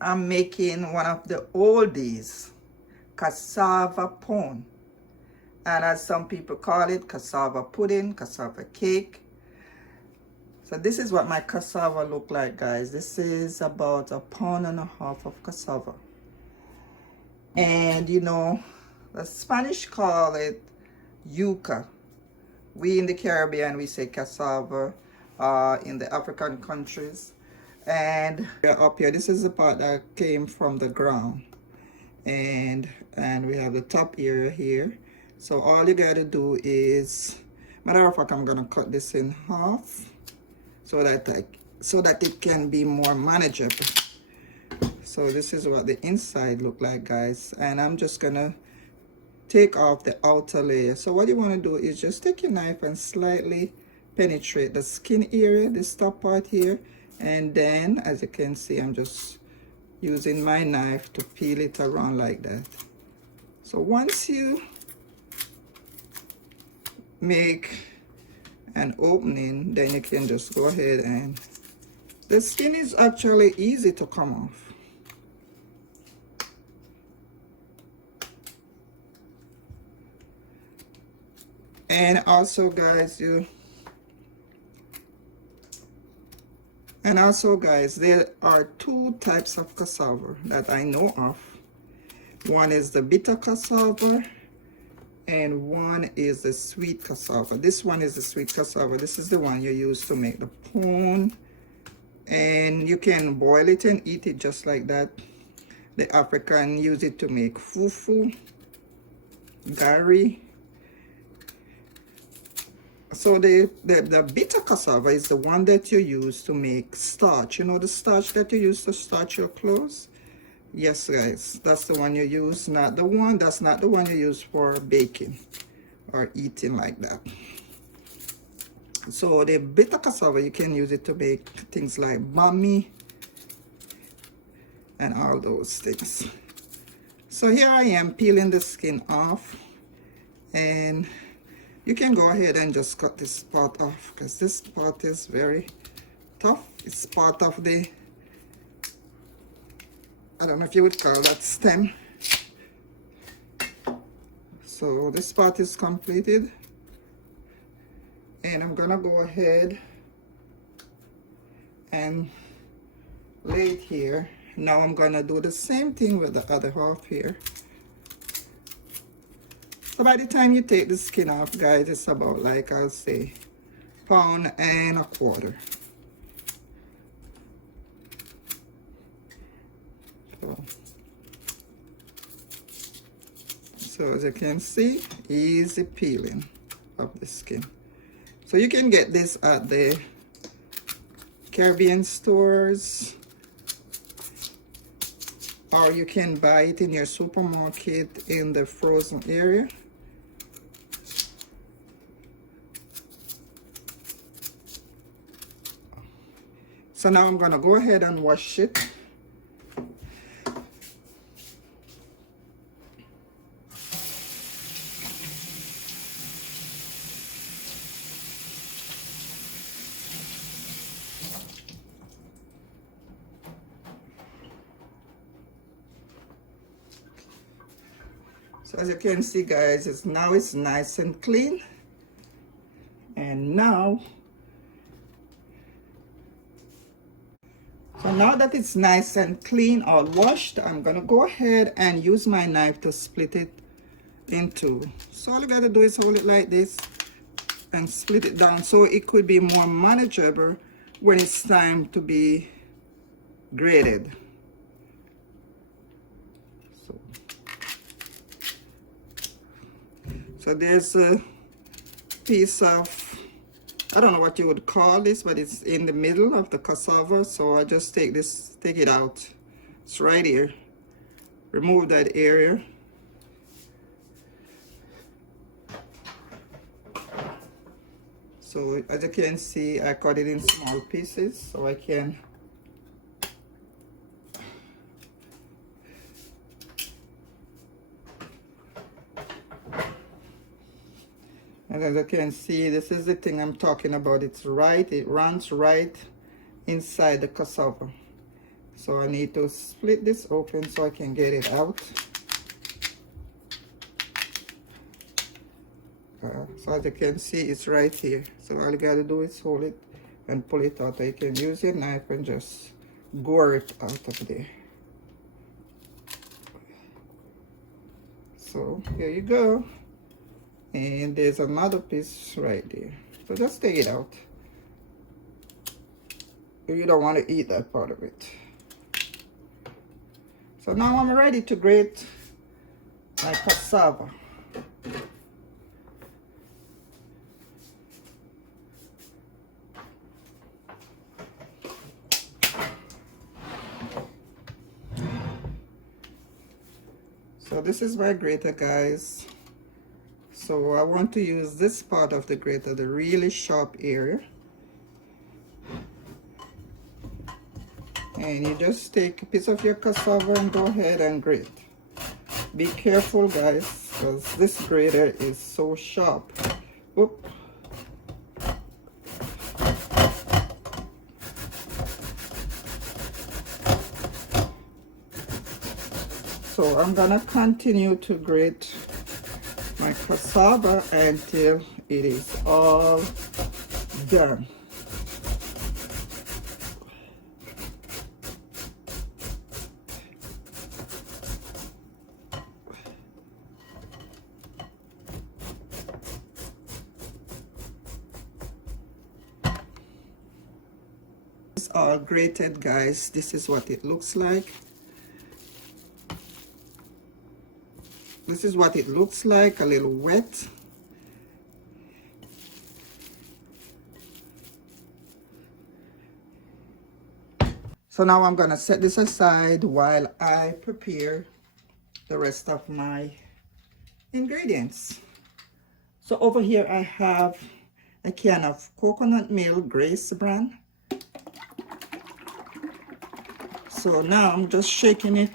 I'm making one of the oldies, cassava pone. And as some people call it, cassava pudding, cassava cake. So this is what my cassava look like, guys. This is about 1.5 pounds of cassava. And you know, the Spanish call it yucca. We in the Caribbean, we say cassava, in the African countries. And up here, this is the part that came from the ground. And we have the top area here. So all you gotta do is, matter of fact, I'm gonna cut this in half so that it can be more manageable. So this is what the inside look like, guys. And I'm just gonna take off the outer layer. So what you want to do is just take your knife and slightly penetrate the skin area, this top part here, and then as you can see, I'm just using my knife to peel it around like that. So once you make an opening, then you can just go ahead, and the skin is actually easy to come off. And also guys, there are two types of cassava that I know of. One is the bitter cassava and one is the sweet cassava. This one is the sweet cassava. This is the one you use to make the pone, and you can boil it and eat it just like that. The African use it to make fufu, gari. So the bitter cassava is the one that you use to make starch. You know the starch that you use to starch your clothes? Yes, guys, that's the one you use. That's not the one you use for baking or eating like that. So the bitter cassava, you can use it to make things like bami and all those things. So here I am peeling the skin off, and you can go ahead and just cut this part off because this part is very tough. It's part of the, I don't know if you would call that stem. So this part is completed, and I'm gonna go ahead and lay it here. Now I'm gonna do the same thing with the other half here. So by the time you take the skin off, guys, it's about, like I'll say, 1.25 pounds. So as you can see, easy peeling of the skin. So you can get this at the Caribbean stores, or you can buy it in your supermarket in the frozen area. So now I'm gonna go ahead and wash it. So as you can see, guys, it's nice and clean. And now, so now that it's nice and clean, all washed, I'm gonna go ahead and use my knife to split it in two. So all you gotta do is hold it like this and split it down so it could be more manageable when it's time to be grated. So there's a piece of, I don't know what you would call this, but it's in the middle of the cassava. So I just take it out. It's right here. Remove that area. So as you can see, I cut it in small pieces so I can and as you can see, this is the thing I'm talking about. It runs right inside the cassava. So I need to split this open so I can get it out. So as you can see, it's right here. So all you gotta do is hold it and pull it out. You can use your knife and just gore it out of there. So here you go. And there's another piece right there. So just take it out. You don't want to eat that part of it. So now I'm ready to grate my cassava. So this is my grater, guys. So I want to use this part of the grater, the really sharp area. And you just take a piece of your cassava and go ahead and grate. Be careful, guys, because this grater is so sharp. Oop. So I'm gonna continue to grate my cassava until it is all done. It's all grated, guys. This is what it looks like. This is what it looks like, a little wet. So now I'm gonna set this aside while I prepare the rest of my ingredients. So over here I have a can of coconut milk, Grace brand. So now I'm just shaking it.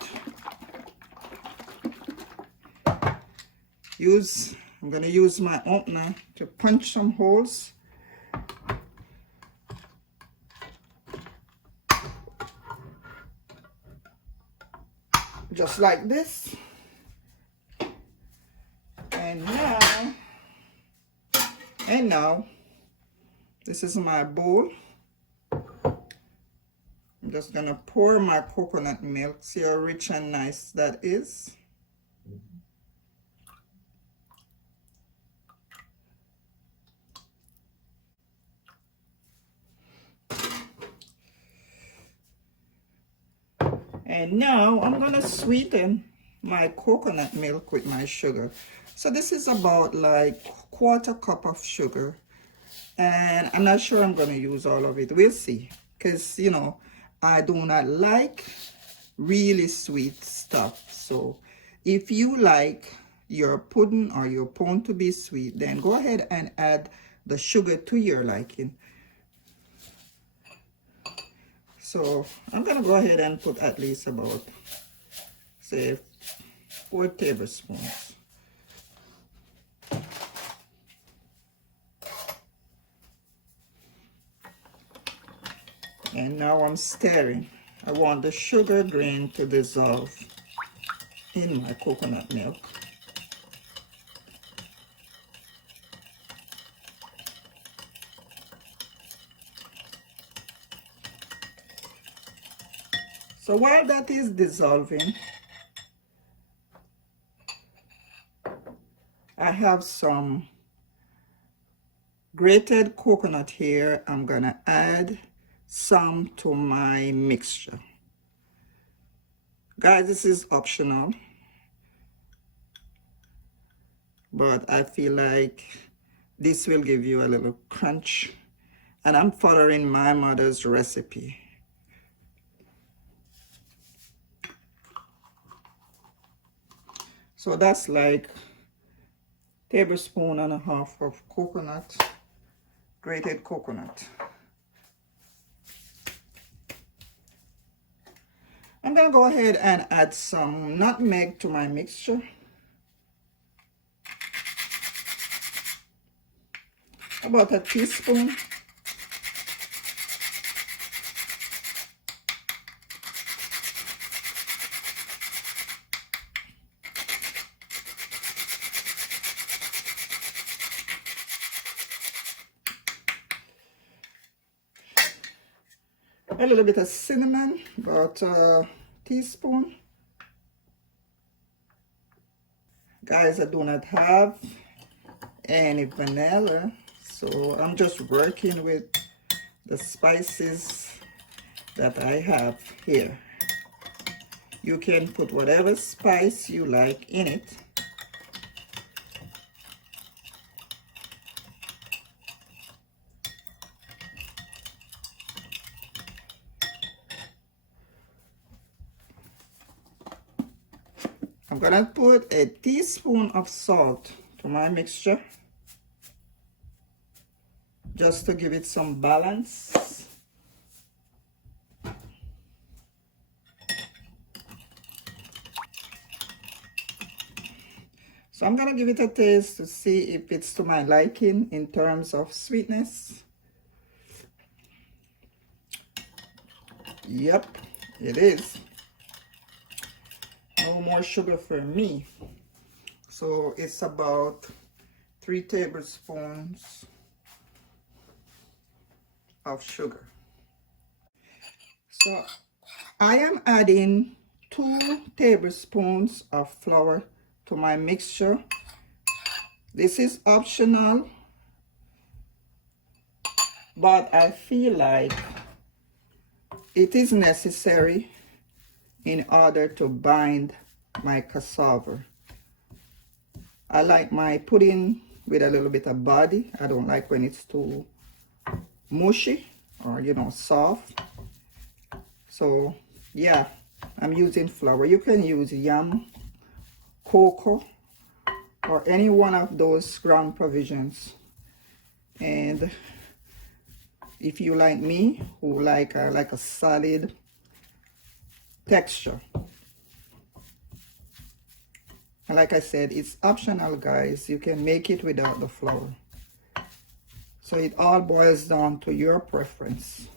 I'm gonna use my opener to punch some holes. Just like this. And now, this is my bowl. I'm just gonna pour my coconut milk. See how rich and nice that is. And now I'm gonna sweeten my coconut milk with my sugar. So this is about like 1/4 cup of sugar. And I'm not sure I'm gonna use all of it. We'll see. Because, you know, I do not like really sweet stuff. So if you like your pudding or your pone to be sweet, then go ahead and add the sugar to your liking. So I'm gonna go ahead and put at least about, say, 4 tablespoons. And now I'm stirring. I want the sugar grain to dissolve in my coconut milk. So while that is dissolving, I have some grated coconut here. I'm gonna add some to my mixture. Guys, this is optional, but I feel like this will give you a little crunch, and I'm following my mother's recipe. So that's like 1.5 tablespoons of coconut, grated coconut. I'm gonna go ahead and add some nutmeg to my mixture. About a teaspoon. A little bit of cinnamon, about a teaspoon. Guys, I do not have any vanilla, so I'm just working with the spices that I have here. You can put whatever spice you like in it. I'm gonna put a teaspoon of salt to my mixture, just to give it some balance. So I'm gonna give it a taste to see if it's to my liking in terms of sweetness. Yep, it is. No more sugar for me. So it's about 3 tablespoons of sugar. So I am adding 2 tablespoons of flour to my mixture. This is optional, but I feel like it is necessary in order to bind my cassava. I like my pudding with a little bit of body. I don't like when it's too mushy or, you know, soft. So yeah, I'm using flour. You can use yam, cocoa, or any one of those ground provisions. And if you like me, who like a solid texture, and like I said, it's optional, guys. You can make it without the flour. So it all boils down to your preference.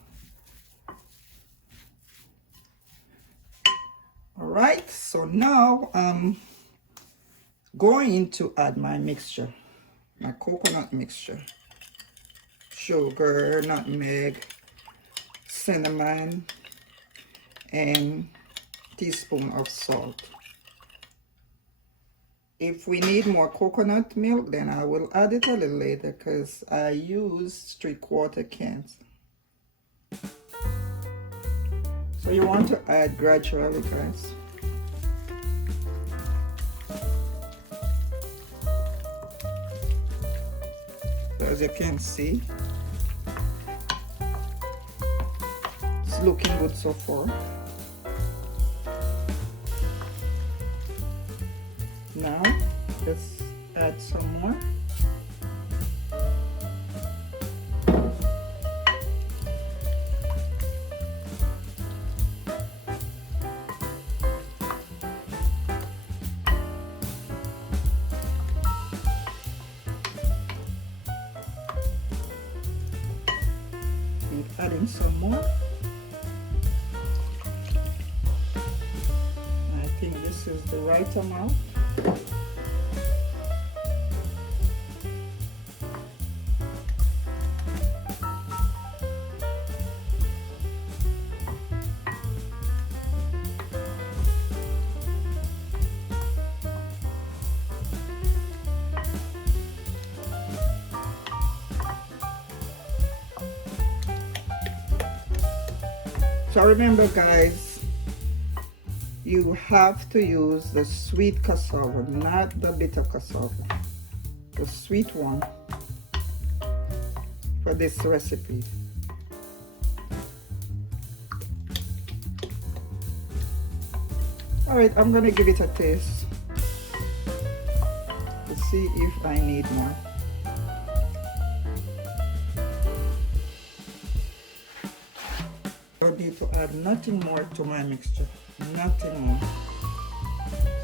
All right, so now I'm going to add my mixture, my coconut mixture. Sugar, nutmeg, cinnamon, and teaspoon of salt. If we need more coconut milk, then I will add it a little later, because I use 3/4 cans. So you want to add gradually, guys. So as you can see, it's looking good so far. Now let's add some more. Keep adding some more. I think this is the right amount. So remember, guys, you have to use the sweet cassava, not the bitter cassava, the sweet one for this recipe. All right, I'm gonna give it a taste to see if I need more. I need to add nothing more to my mixture, nothing more.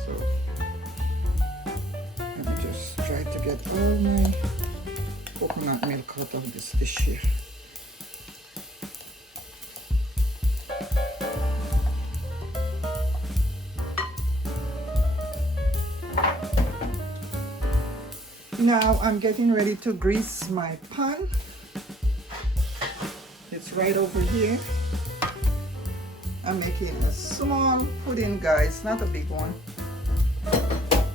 So let me just try to get all my coconut milk out of this dish here. Now I'm getting ready to grease my pan. It's right over here. I'm making a small pudding, guys, not a big one.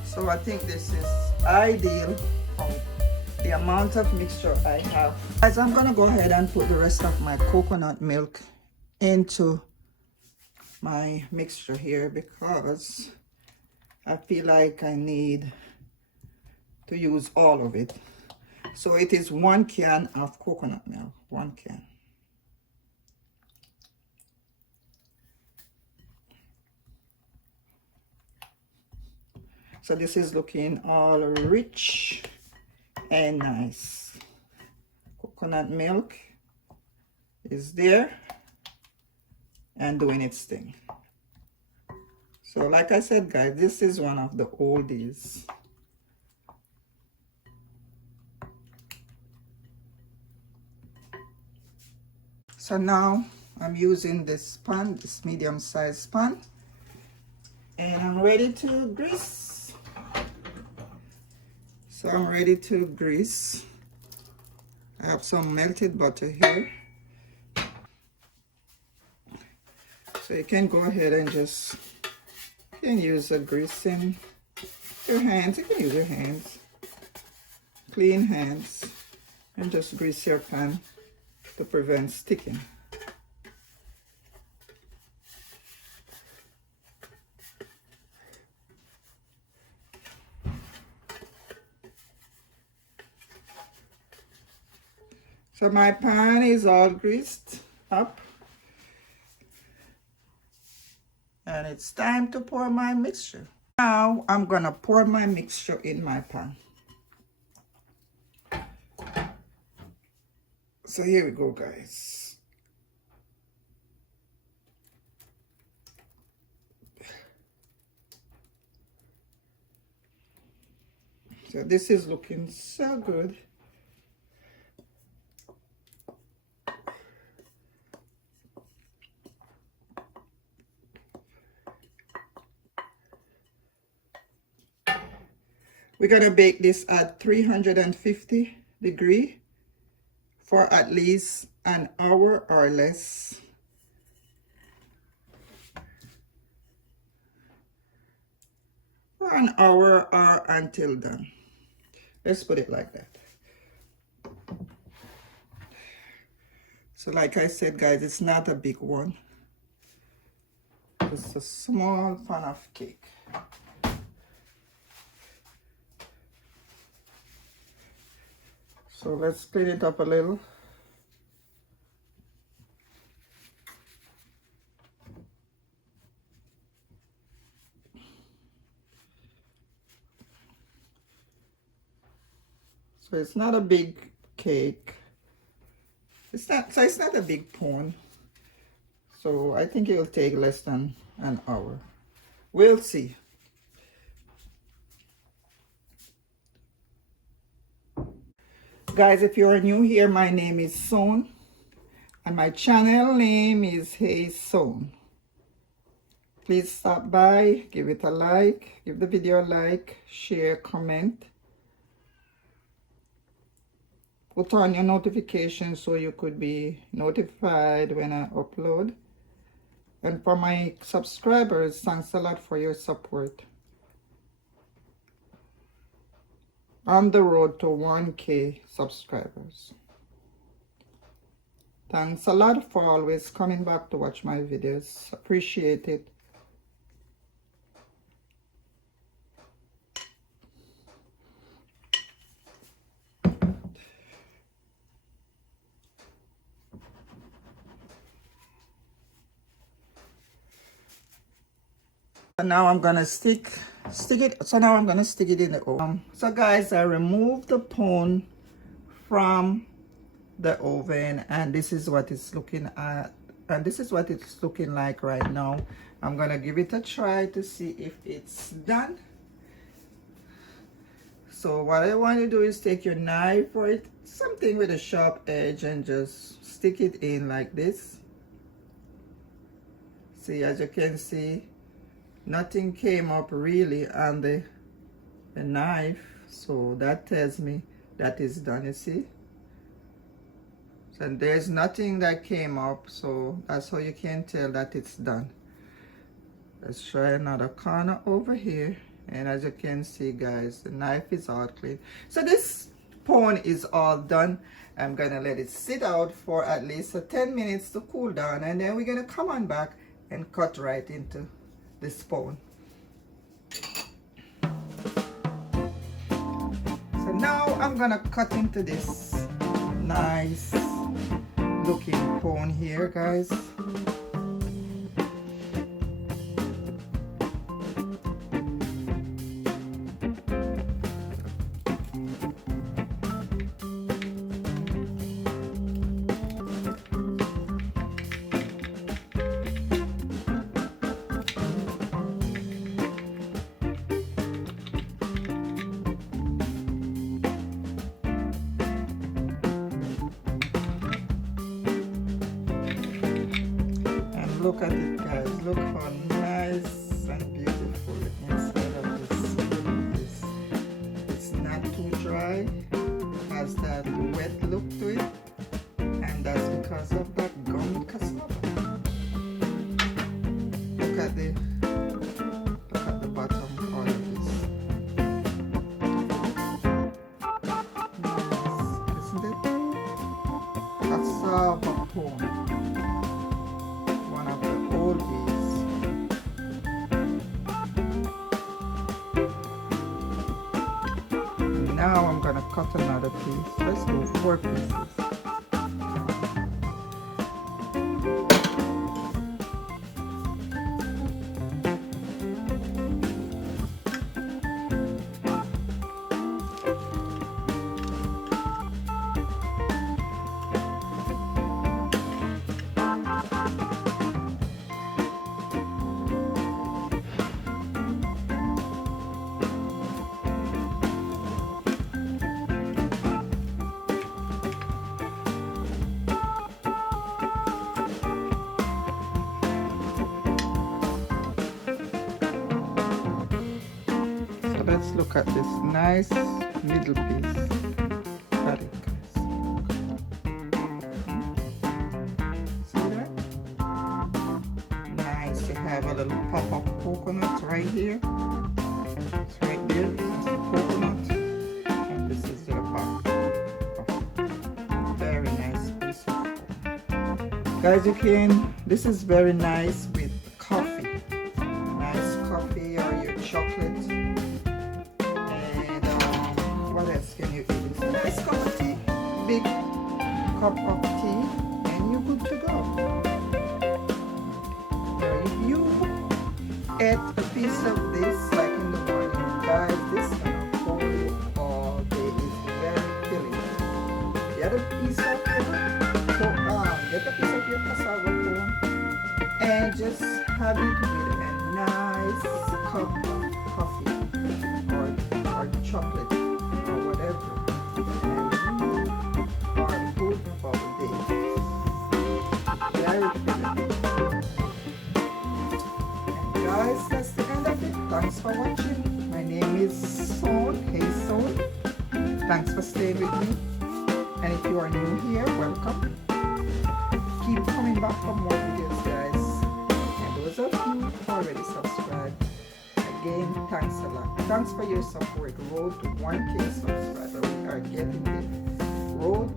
So I think this is ideal for the amount of mixture I have. Guys, I'm gonna go ahead and put the rest of my coconut milk into my mixture here because I feel like I need to use all of it. So it is 1 can of coconut milk, 1 can. So this is looking all rich and nice. Coconut milk is there and doing its thing. So like I said, guys, this is one of the oldies. So now I'm using this pan, this medium-sized pan, and I'm ready to grease. So I'm ready to grease. I have some melted butter here. So you can go ahead and just, you can use a grease in your hands. You can use your hands, clean hands, and just grease your pan to prevent sticking. So my pan is all greased up. And it's time to pour my mixture. Now I'm gonna pour my mixture in my pan. So here we go, guys. So this is looking so good. We're gonna bake this at 350 degrees for at least an hour or less. For an hour or until done. Let's put it like that. So like I said, guys, it's not a big one. It's a small pan of cake. So let's clean it up a little. So it's not a big cake. It's not a big pone. So I think it'll take less than an hour. We'll see. Guys, if you're new here, my name is Son, and my channel name is Hey Son. Please stop by, give it a like, give the video a like, share, comment. Put on your notifications so you could be notified when I upload. And for my subscribers, thanks a lot for your support. On the road to 1K subscribers. Thanks a lot for always coming back to watch my videos. Appreciate it. And now I'm gonna stick it. So now I'm gonna stick it in the oven. So guys, I removed the pone from the oven, and this is what it's looking at, and this is what it's looking like right now. I'm gonna give it a try to see if it's done. So what I want to do is take your knife or something with a sharp edge and just stick it in like this. See, as you can see, nothing came up really on the knife, so that tells me that is done, you see. So there's nothing that came up, so that's how you can tell that it's done. Let's try another corner over here. And as you can see, guys, the knife is all clean. So this pone is all done. I'm gonna let it sit out for at least 10 minutes to cool down, and then we're gonna come on back and cut right into this pone. So now I'm gonna cut into this nice looking pone here, guys. Look at it, guys. Look how nice and beautiful the inside of this is. It's not too dry. It has that wet look to it, and that's because of that gummed cassava. Look at the bottom part of this. Nice, isn't it? Cassava pone. Now I'm gonna cut another piece. Let's do 4 pieces. Let's look at this nice middle piece. Got it, guys. See that? Nice. You have a little pop of coconut right here. It's right there. That's the coconut. And this is the pop. Very nice piece of coconut. Guys, this is very nice with coffee. Nice coffee or your chocolate. Can you eat this nice cup of tea, big cup of tea, and you're good to go. If you ate a piece of this like in the morning, guys, this gonna hold you all day. It's very filling. Get a piece of your cassava pone and just have it with a nice cup of coffee or chocolate. Guys, that's the end of it. Thanks for watching. My name is Son. Hey Son. Thanks for staying with me. And if you are new here, welcome. Keep coming back for more videos, guys. And those of you who already subscribed, again, thanks a lot. Thanks for your support. Road to 1K subscribers. We are getting the road